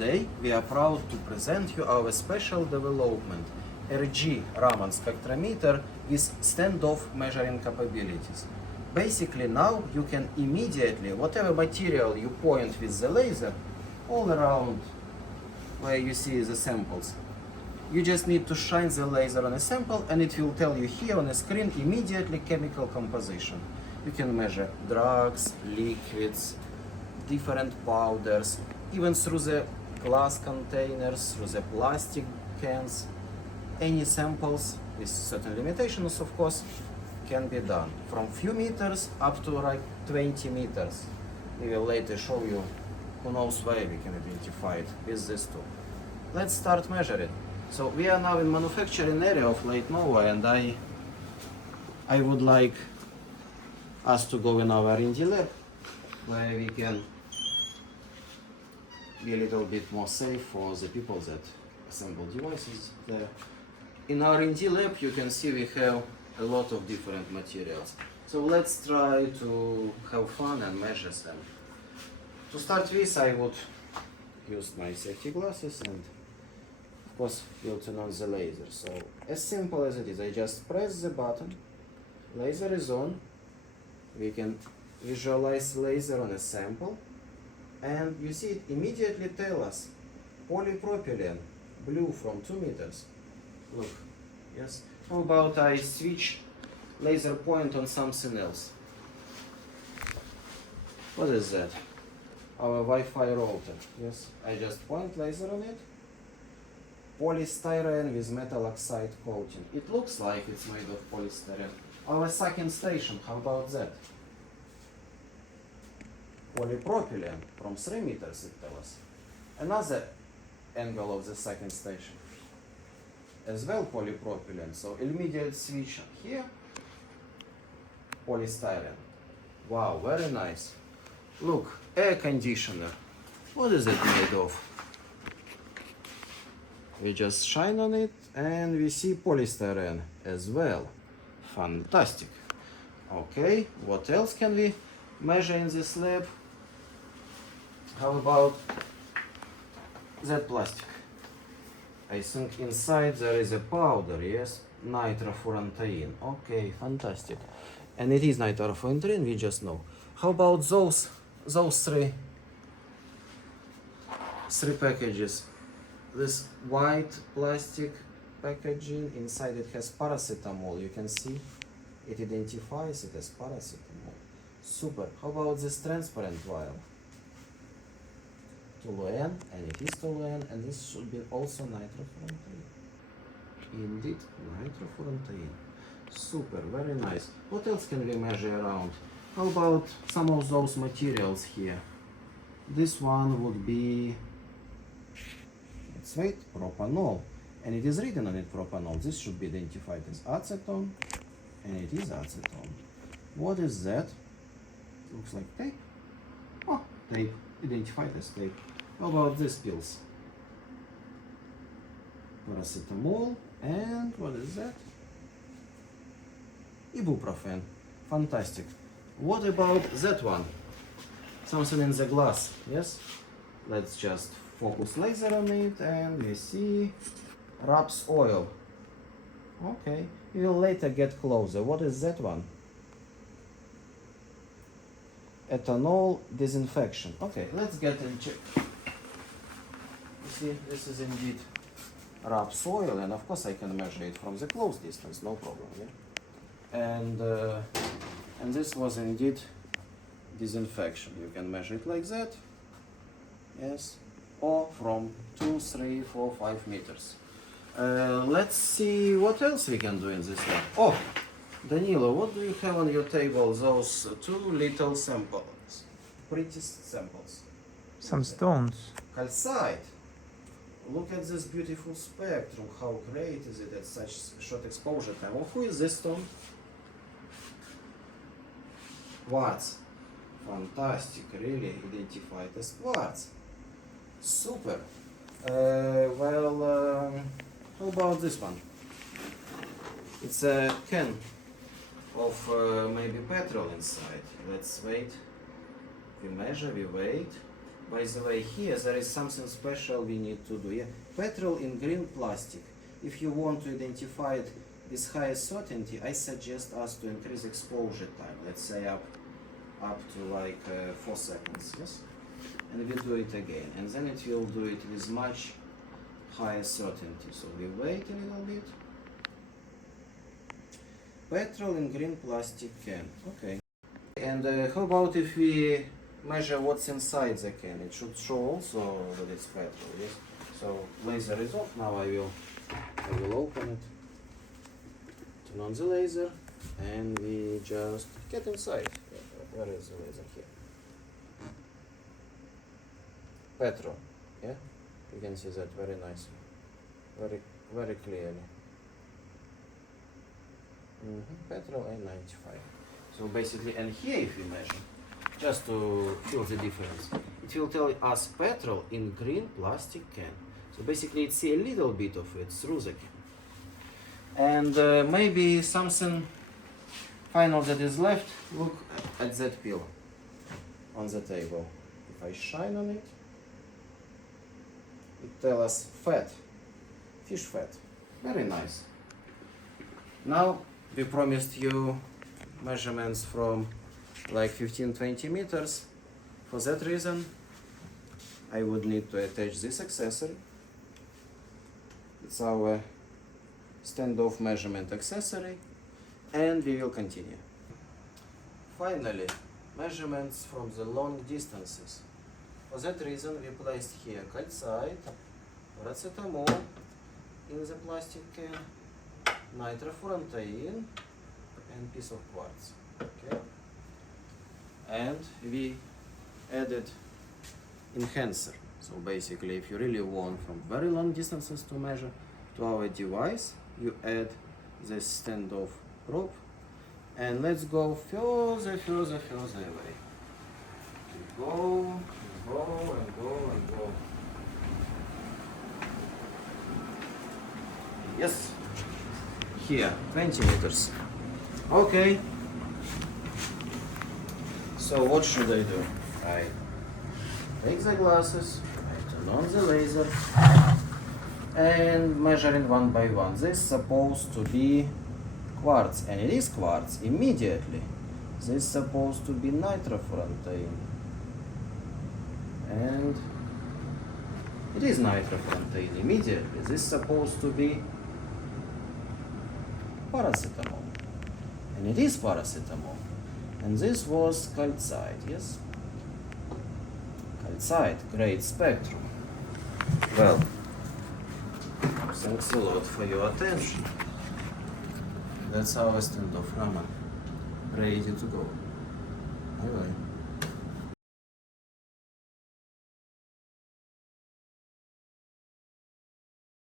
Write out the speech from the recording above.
Today we are proud to present you our special development, RG Raman spectrometer with standoff measuring capabilities. Basically now you can immediately, whatever material you point with the laser, all around where you see the samples, you just need to shine the laser on a sample and it will tell you here on the screen immediately chemical composition. You can measure drugs, liquids, different powders, even through the glass containers, through the plastic cans. Any samples with certain limitations, of course, can be done. From few meters up to like 20 meters. We will later show you who knows where we can identify it with this tool. Let's start measuring. So we are now in manufacturing area of Lightnovo, and I would like us to go in our R&D lab where we can be a little bit more safe for the people that assemble devices there. In our R&D lab you can see we have a lot of different materials. So let's try to have fun and measure them. To start with, I would use my safety glasses and of course we'll turn on the laser. So as simple as it is, I just press the button, laser is on, we can visualize laser on a sample, and you see it immediately tell us polypropylene, blue from 2 meters. Look, yes. How about I switch laser point on something else? What is that? Our Wi-Fi router. Yes, I just point laser on it. Polystyrene with metal oxide coating. It looks like it's made of polystyrene. Our second station, how about that? Polypropylene from 3 meters, it tells us. Another angle of the second station. As well polypropylene, so immediate switch here, polystyrene. Wow, very nice. Look, air conditioner. What is it made of? We just shine on it and we see polystyrene as well. Fantastic. Okay, what else can we measure in this lab? How about that plastic? I think inside there is a powder, yes? Nitrofurantoin. Okay, fantastic. And it is nitrofurantoin, we just know. How about those three packages? This white plastic packaging, inside it has paracetamol. You can see it identifies it as paracetamol. Super. How about this transparent vial? Toluene, and it is toluene, and this should be also nitrofurantoin. Indeed, nitrofurantoin. Super, very nice. What else can we measure around? How about some of those materials here? This one would be, let's wait, propanol. And it is written on it propanol. This should be identified as acetone, and it is acetone. What is that? Looks like tape. Oh, tape. Identified as tape. How about these pills? Paracetamol, and what is that? Ibuprofen. Fantastic. What about that one? Something in the glass, yes? Let's just focus laser on it and we see raps oil. Okay, we will later get closer. What is that one? Ethanol disinfection. Okay, let's get and check. You see, this is indeed raps oil, and of course I can measure it from the close distance, no problem. Yeah? And this was indeed disinfection. You can measure it like that, yes, or from 2, 3, 4, 5 meters. Let's see what else we can do in this lab. Oh, Danilo, what do you have on your table? Those two little samples, pretty samples. Some stones. Calcite. Look at this beautiful spectrum. How great is it at such short exposure time? Oh, who is this stone? Quartz. Fantastic, really identified as quartz. Super. How about this one? It's a can of maybe petrol inside. Let's wait. We measure, we wait. by the way, here there is something special we need to do. Yeah? Petrol in green plastic. If you want to identify it with higher certainty, I suggest us to increase exposure time. Let's say up to like 4 seconds. Yes, and we do it again, and then it will do it with much higher certainty. So we wait a little bit. Petrol in green plastic can. Okay. And how about if we measure what's inside the can? It should show also that it's petrol, yes? So laser is off. Now I will open it. Turn on the laser and we just get inside. Where is the laser? Here. Petrol, yeah? You can see that very nicely. Very clearly. Petrol A95. So basically, and here if we measure, just to feel the difference, it will tell us petrol in green plastic can. So basically it's a little bit of it through the can. And maybe something final that is left, look at that pill on the table. If I shine on it, it tells us fat, fish fat. Very nice. Now we promised you measurements from like 15-20 meters. For that reason, I would need to attach this accessory. It's our standoff measurement accessory, and we will continue. Finally, measurements from the long distances. For that reason, we placed here calcite, paracetamol in the plastic can, nitrofurantoin, and piece of quartz. Okay, and we added enhancer. So basically, if you really want from very long distances to measure to our device, you add this standoff probe, and let's go further away. We go and go. Yes, here 20 meters. Okay. So what should I do? I take the glasses, I turn on the laser, and measuring one by one. This is supposed to be quartz, and it is quartz immediately. This is supposed to be nitrofurantoin, and it is nitrofurantoin immediately. This is supposed to be paracetamol, and it is paracetamol. And this was calcite, yes? Calcite, great spectrum. Well, thanks a lot for your attention. That's our Standoff Raman, ready to go. Bye bye.